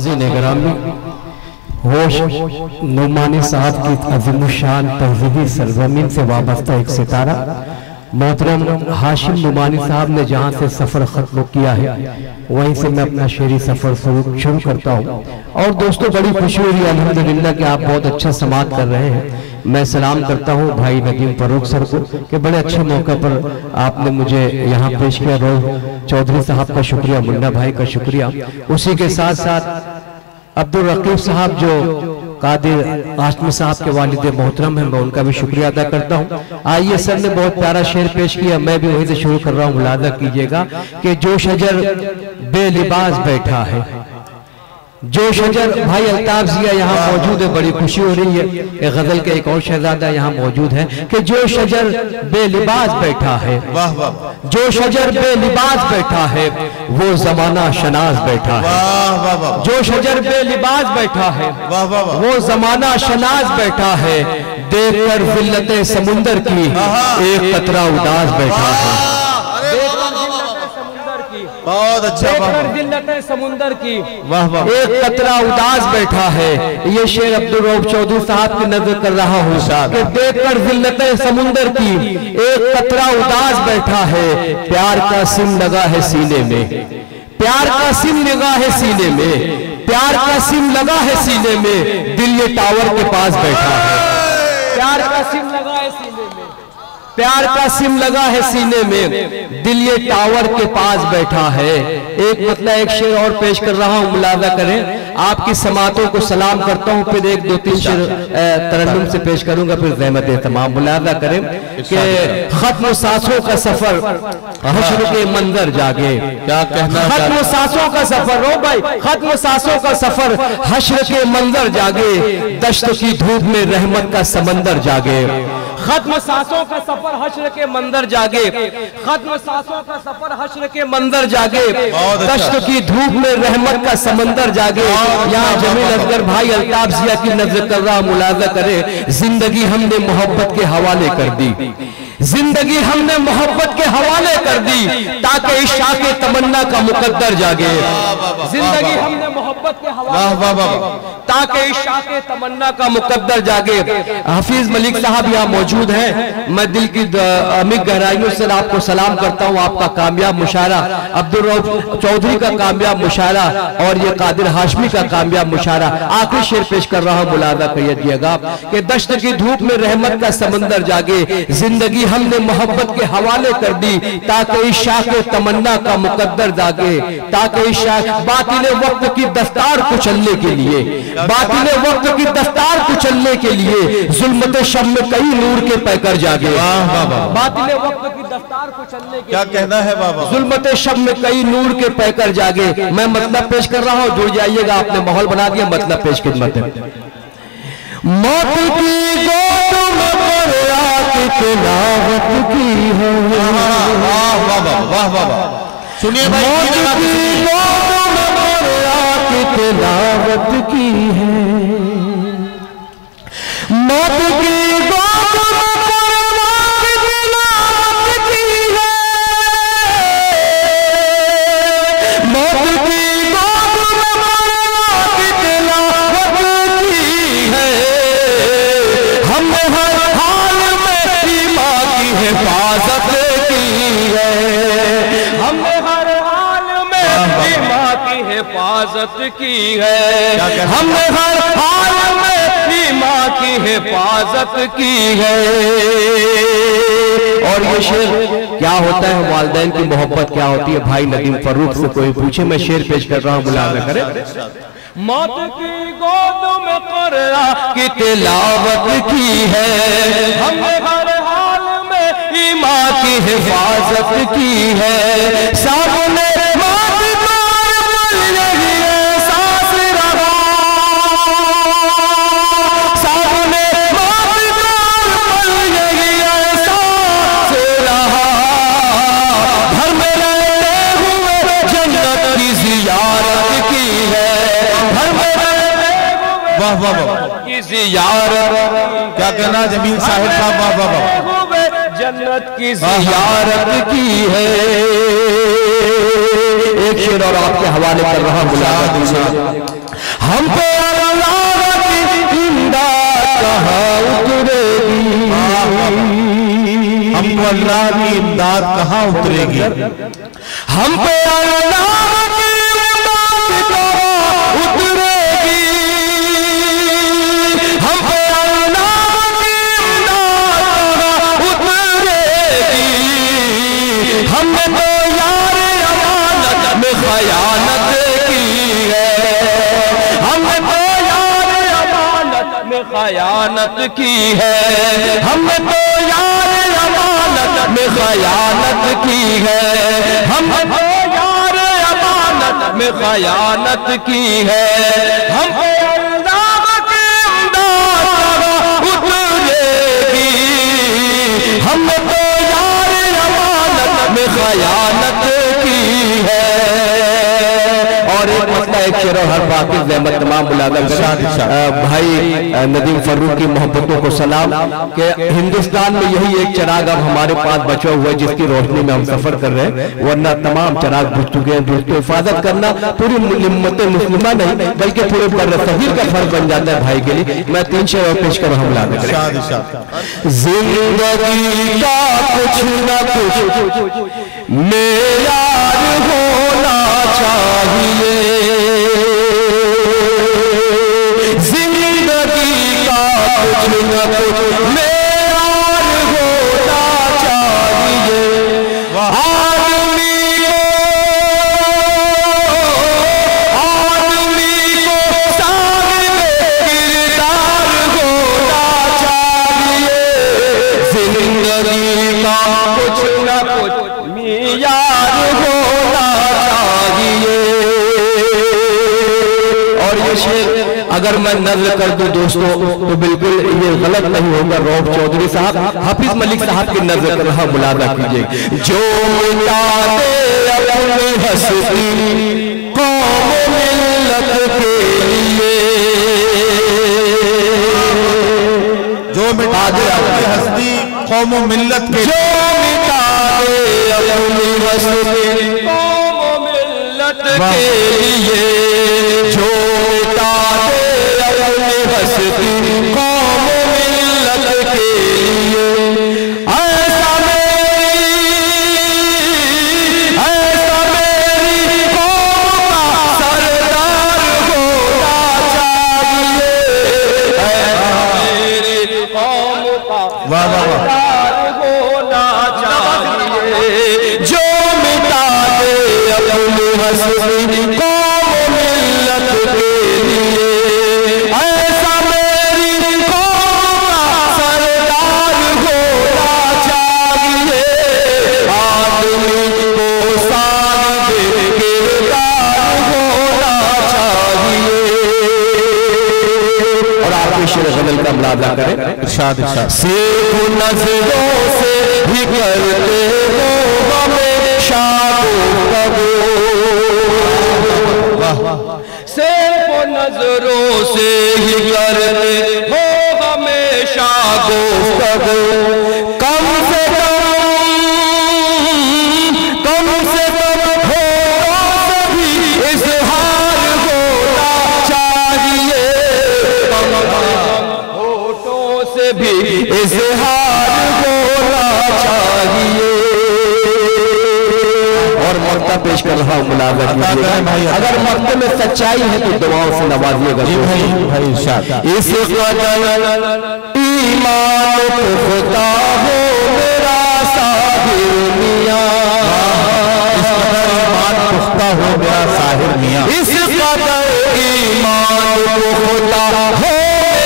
हाज़िर गिरामी, होश नुमानी साहब की अज़ीमुशान तहज़ीबी सरज़मीन से वाबस्ता एक सितारा मोहतरम हाशिम नुमानी साहब ने जहाँ से सफ़र ख़त्म किया है वहीं से मैं अपना शेरी सफ़र शुरू करता हूँ। और दोस्तों बड़ी खुशी हो रही है अल्हम्दुलिल्लाह कि आप बहुत अच्छा समात कर रहे हैं। मैं सलाम करता हूँ भाई नदीम फरूक सर को कि बड़े अच्छे मौके पर आपने मुझे यहाँ पेश किया। रोज़ चौधरी साहब का शुक्रिया, मुन्ना भाई का शुक्रिया। उसी के साथ साथ अब्दुल रकीब साहब जो कादिर आशमी साहब के वालिद मोहतरम हैं, मैं उनका भी शुक्रिया अदा करता हूँ। आइए, सर ने बहुत प्यारा शेर पेश किया, मैं भी वहीं से शुरू कर रहा हूँ। मुलादा कीजिएगा कि जो शजर बेलिबास बैठा है, जो शजर, भाई अल्ताफ जिया यहाँ मौजूद है, बड़ी खुशी हो रही है। एक गजल के एक और शहजादा यहाँ मौजूद है कि जो शजर बेलिबास बैठा है, जो शजर बेलिबास बैठा है वो जमाना शनाज बैठा है। जो शजर बेलिबास बैठा है वो जमाना शनाज बैठा है। देखकर जिल्लते समुंदर की एक कतरा उदास बैठा है। बहुत अच्छा, जिल्लत समुंदर की एक कतरा उदास बैठा है। ये शेर अब्दुल रऊफ चौधरी साहब की नजर कर रहा हूँ कि देखकर जिल्लत समुंदर की एक कतरा उदास बैठा है। प्यार का सिम लगा है सीने में, प्यार का सिम लगा है सीने में, प्यार का सिम लगा है सीने में, दिल ये टावर के पास बैठा है। प्यार का सिम लगा है सीने में, प्यार का सिम लगा है सीने में, दिल ये टावर के पास बैठा है। एक मतलब एक शेर और पेश कर रहा हूँ, मुलादा करें। आपकी समातों को सलाम करता हूँ, फिर एक दो तीन शेर तरन्नुम से पेश करूंगा, फिर ज़हमत तमाम। मुलादा करें कि खत्म सांसों का सफर हश्र के मंजर जागे। क्या कहना, खत्म सांसों का सफर, रो भाई, खत्म सांसों का सफर हश्र के मंजर जागे, दश्त की धूप में रहमत का समंदर जागे। खत्म सांसों का सफर हश्र के मंजर जागे, खत्म सांसों का सफर हश्र के मंजर जागे, दश्त की धूप में रहमत का समंदर जागे। यहाँ जमील असगर भाई अल्ताफ जिया की नजर कर रहा, मुलाजा करे। जिंदगी हमने मोहब्बत के हवाले कर दी, जिंदगी हमने मोहब्बत के हवाले कर दी, ताकि इश्क़ के तमन्ना का मुकद्दर जागे। जिंदगी हमने मोहब्बत के हवाले ताकि इश्क़ के तमन्ना का मुकद्दर जागे। हफीज मलिक साहब यहाँ मौजूद हैं, मैं दिल की अमीर गहराइयों से आपको सलाम करता हूँ। आपका कामयाब मुशायरा, अब्दुल रऊफ चौधरी का कामयाब मुशायरा और ये कादिर हाशमी का कामयाब मुशायरा। आखिरी शेर पेश कर रहा हूँ, मुलादा करिएगा कि दश्त की धूप में रहमत का समंदर जागे, जिंदगी हमने मोहब्बत के हवाले कर दी, ताकि इश्क़ के तमन्ना का मुकद्दर जागे, ताकि इश्क़ बातिल वक्त की दस्तार कुचलने के लिए, बातिल वक्त की दस्तार कुचलने के लिए जुल्मत शब में कई नूर के पैकर जागे। बातिल वक्त की दस्तार कुचलने के, क्या कहना है बाबा, जुल्मत शब में कई नूर के पैकर जागे। मैं मतलब पेश कर रहा हूँ, जुड़ जाइएगा, आपने माहौल बना दिया। मतलब पेश खिदमत है। मौत की गोद में तिलावत की है, वाह वाह वाह, सुनिए भाई, मौत की गोद में तिलावत की है, मौत की गोद में तिलावत की है, मौत की गोद में तिलावत की है। हमने हर हिफाजत की है, हमने हर हाल में माँ की हिफाजत की है, हमने हर हाल में माँ की हिफाजत की है। और ये शेर क्या होता है, वालिदैन की मोहब्बत क्या होती है, भाई नदीम फरूक से कोई पूछे। मैं शेर पेश कर रहा हूँ, मुलाजा करें। मौत की गोद में कुरान की तिलावत की है, हमने हर माँ की हिफाजत की है। सामने एहसास रहा, सामने एहसास रहा, घर में रहते हुए जन्नत की ज़ियारत की है, घर में रहते हुए वाह वाह वाह की ज़ियारत। क्या कहना जमील साहिब साहब, वाह वाह वाह, जन्नत की ज़ियारत की है। एक शेर और आपके हवाले कर रहा हूँ, हम पे अल्लाह की इमदाद कहाँ उतरेगी, हमको अल्लाह की इमदाद कहाँ उतरेगी, हम पे अल्लाह की इमदाद कहाँ उतरेगी, हम पे अल्लाह की इमदाद कहाँ उतरेगी। हमने तो यार अमानत में खयानत की है, हमने तो यार अमानत में खयानत की है, हमने तो यार अमानत में खयानत की है, हमने तो यार अमानत में खयानत की है। हम पे अल्लाह की इमदाद उतरेगी, हमने तो यार अमानत में खयानत की है। और एक मसला एक शेर और हर पाकिज़ अहमद तमाम बुलादा भाई नदीम फर्रुख की मोहब्बतों को सलाम कि हिंदुस्तान में यही एक चिराग अब हमारे पास बचा हुआ है जिसकी रोशनी में हम सफर कर रहे हैं, वरना तमाम चिराग बुझ चुके हैं। दोस्तों हिफाजत करना पूरी उम्मत मुस्लिमा नहीं बल्कि पूरे बर्र-ए-सग़ीर का फर्ज बन जाता है भाई के लिए। मैं 3 शेर और पेश कर हमला जिंदगी का कुछ न कुछ मेयार होना चाहिए, जिंदगी का कुछ न कुछ मेयार होना चाहिए। आदमी को सामने किरदार होना चाहिए, जिंदगी का कुछ न कुछ मेयार होना चाहिए। और ये शेर अगर मैं नज़्म कर दूं दोस्तों तो बिल्कुल ये गलत नहीं होगा। रऊफ चौधरी साहब हाफिज मलिक साहब की नज़्म कर रहा, मुलादा कीजिए। जो मिटा दे अपनी हस्ती कौम मिल्लत के लिए, जो मिटा दे अपनी हस्ती कौम मिल्लत के लिए, जो मिटा दे अपनी हस्ती कौम मिल्लत के लिए, जो मिटा दे अपनी हस्ती कौम मिल्लत के लिए। ऐसा मेरी कौम का सरदार होना चाहिए, मेरी कौम का सरदार होना चाहिए। जो मिटा दे अपनी हस्ती कौम मिल्लत के लिए, ऐसा मेरी कौम का सरदार होना चाहिए। आदमी को साहिब किरदार होना चाहिए। और आप शेर गजल का मुलाजा करें। इरशाद इरशाद सिर्फ नजरों से ही करते हो हमें शादो कबो, सिर्फ नजरों से ही करते हो हमें शादो कबो। कम से कम हो भी इजहार होना चाहिए, होठों से भी इजहार होना चाहिए। और मक्ता पेश कर रहा हूँ मुलाजा कीजिए। अगर मक्ते में सच्चाई है तो दुआओं से नवाजिएगा। भाई इरशाद इस कदर ईमान पुख्ता हो मेरा साहिर मियां, इस कदर ईमान पुख्ता हो मेरा साहिर मियां, इस कदर ईमान पुख्ता हो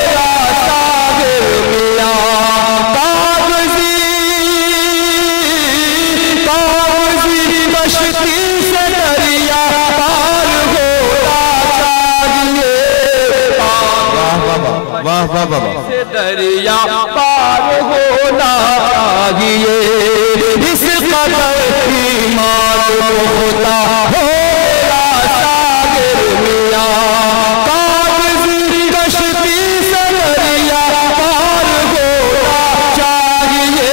मेरा साहिर मियां। कागजी कश्ती से दरिया पार होना चाहिए, वाह वाह वाह, से दरिया पार होना चाहिए। इस कदर ईमान होता हो मेरा साहिर मियां, कागजी कश्ती से दरिया पार होना चाहिए।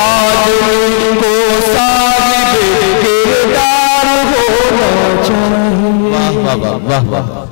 आदमी को साहिब किरदार होना चाहिए। वाह वाह वाह वाह।